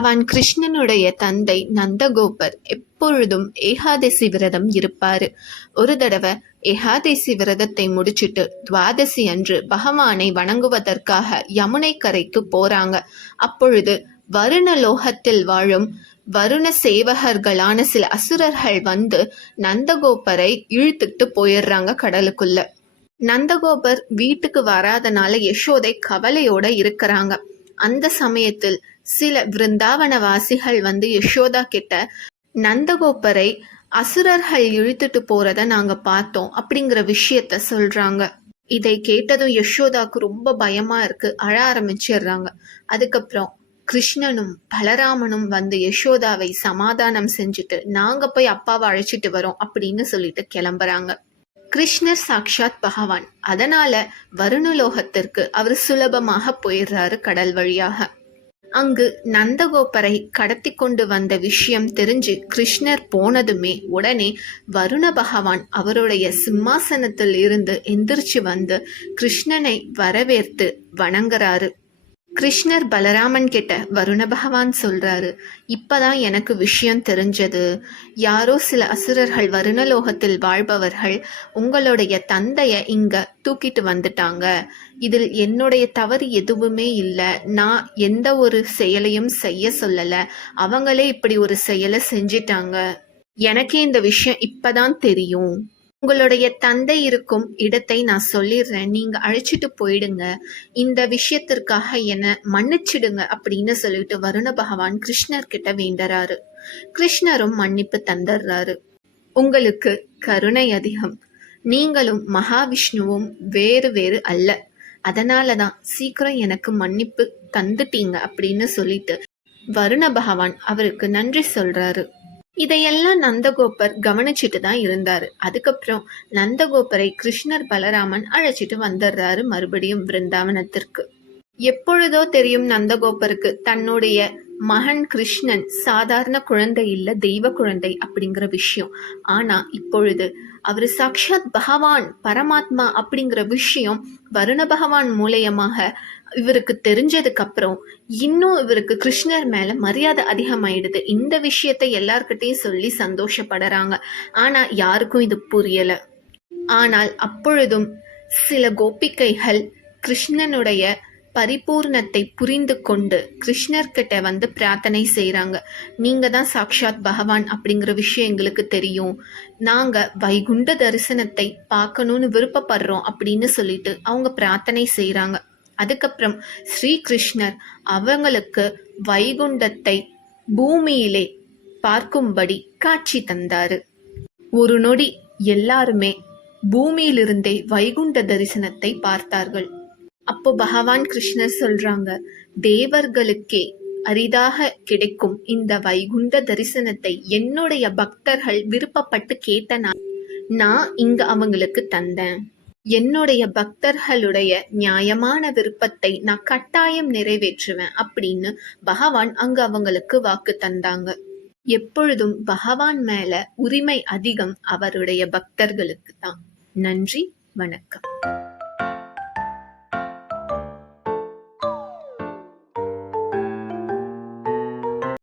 பகவான் கிருஷ்ணனுடைய தந்தை நந்தகோபர் எப்பொழுதும் ஏகாதசி விரதம் இருப்பாரு. ஒரு தடவை ஏகாதசி விரதத்தை முடிச்சிட்டு துவாதசி அன்று பகவானை வணங்குவதற்காக யமுனை கரைக்கு போறாங்க. அப்பொழுது வருணலோகத்தில் வாழும் வருண சேவகர்களான சில அசுரர்கள் வந்து நந்தகோபரை இழுத்துட்டு போயிடுறாங்க கடலுக்குள்ள. நந்தகோபர் வீட்டுக்கு வராதனால யசோதை கவலையோட இருக்கிறாங்க. அந்த சமயத்தில் சில விருந்தாவனவாசிகள் வந்து யசோதா கிட்ட நந்தகோபரை அசுரர்கள் இழுத்துட்டு போறத நாங்க பார்த்தோம் அப்படிங்கிற விஷயத்த சொல்றாங்க. இதை கேட்டதும் யசோதாக்கு ரொம்ப பயமா இருக்கு, அழ ஆரம்பிச்சிடுறாங்க. அதுக்கப்புறம் கிருஷ்ணனும் பலராமனும் வந்து யசோதாவை சமாதானம் செஞ்சுட்டு நாங்க போய் அப்பாவை அழைச்சிட்டு வரோம் அப்படின்னு சொல்லிட்டு கிளம்புறாங்க. கிருஷ்ணர் சாக்ஷாத் பகவான், அதனால வருணலோகத்திற்கு அவர் சுலபமாக போயிடுறாரு கடல் வழியாக. அங்கு நந்தகோபரை கடத்தி கொண்டு வந்த விஷயம் தெரிஞ்சு கிருஷ்ணர் போனதுமே உடனே வருண பகவான் அவருடைய சிம்மாசனத்தில் இருந்து எந்திரிச்சு வந்து கிருஷ்ணனை வரவேற்று வணங்குறாரு. கிருஷ்ணர் பலராமன் கிட்ட வருண பகவான் சொல்றாரு, இப்பதான் எனக்கு விஷயம் தெரிஞ்சது. யாரோ சில அசுரர்கள் வருணலோகத்தில் வாழ்பவர்கள் உங்களுடைய தந்தைய இங்க தூக்கிட்டு வந்துட்டாங்க. இதில் என்னுடைய தவறு எதுவுமே இல்லை. நான் எந்த ஒரு செயலையும் செய்ய சொல்லல. அவங்களே இப்படி ஒரு செயலை செஞ்சிட்டாங்க. எனக்கே இந்த விஷயம் இப்பதான் தெரியும். உங்களுடைய தந்தை இருக்கும் இடத்தை நான் சொல்லிடுறேன், நீங்க அழைச்சிட்டு போயிடுங்க. இந்த விஷயத்திற்காக என்ன மன்னிச்சிடுங்க அப்படின்னு சொல்லிட்டு வருண பகவான் கிருஷ்ணர் கிட்ட வேண்டறாரு. கிருஷ்ணரும் மன்னிப்பு தந்துடுறாரு. உங்களுக்கு கருணை அதிகம். நீங்களும் மகாவிஷ்ணுவும் வேறு வேறு அல்ல. அதனாலதான் சீக்கிரம் எனக்கு மன்னிப்பு தந்துட்டீங்க அப்படின்னு சொல்லிட்டு வருண பகவான் அவருக்கு நன்றி சொல்றாரு. இதையெல்லாம் நந்தகோபர் கவனிச்சுட்டு தான் இருந்தாரு. அதுக்கப்புறம் நந்தகோபரை கிருஷ்ணர் பலராமன் அழைச்சிட்டு வந்துடுறாரு மறுபடியும் பிருந்தாவனத்திற்கு. எப்பொழுதோ தெரியும் நந்தகோபருக்கு தன்னுடைய மகன் கிருஷ்ணன் சாதாரண குழந்தை இல்ல, தெய்வ குழந்தை அப்படிங்கிற விஷயம். ஆனா இப்பொழுது அவரு சாக்ஷாத் பகவான் பரமாத்மா அப்படிங்கிற விஷயம் வருண பகவான் மூலயமாக இவருக்கு தெரிஞ்சதுக்கு அப்புறம் இன்னும் இவருக்கு கிருஷ்ணர் மேல மரியாதை அதிகமாயிடுது. இந்த விஷயத்தை எல்லார்கிட்டையும் சொல்லி சந்தோஷப்படுறாங்க. ஆனா யாருக்கும் இது புரியல. ஆனால் அப்பொழுதும் சில கோபிகைகள் கிருஷ்ணனுடைய பரிபூர்ணத்தை புரிந்து கொண்டு கிருஷ்ணர்கிட்ட வந்து பிரார்த்தனை செய்கிறாங்க. நீங்கள் தான் சாக்ஷாத் பகவான் அப்படிங்கிற விஷயம் எங்களுக்கு தெரியும். நாங்கள் வைகுண்ட தரிசனத்தை பார்க்கணுன்னு விருப்பப்படுறோம் அப்படின்னு சொல்லிட்டு அவங்க பிரார்த்தனை செய்கிறாங்க. அதுக்கப்புறம் ஸ்ரீகிருஷ்ணர் அவங்களுக்கு வைகுண்டத்தை பூமியிலே பார்க்கும்படி காட்சி தந்தாரு. ஒரு நொடி எல்லாருமே பூமியிலிருந்தே வைகுண்ட தரிசனத்தை பார்த்தார்கள். அப்போ பகவான் கிருஷ்ணர் சொல்றாங்க, தேவர்களுக்கே அரிதாக கிடைக்கும் இந்த வைகுண்ட தரிசனத்தை என்னுடைய பக்தர்கள் விருப்பப்பட்டு கேட்டனால் நான் இங்க அவங்களுக்கு தந்தேன். என்னுடைய பக்தர்களுடைய நியாயமான விருப்பத்தை நான் கட்டாயம் நிறைவேற்றுவேன் அப்படின்னு பகவான் அங்க அவங்களுக்கு வாக்கு தந்தாங்க. எப்பொழுதும் பகவான் மேல உரிமை அதிகம் அவருடைய பக்தர்களுக்கு தான். நன்றி, வணக்கம்.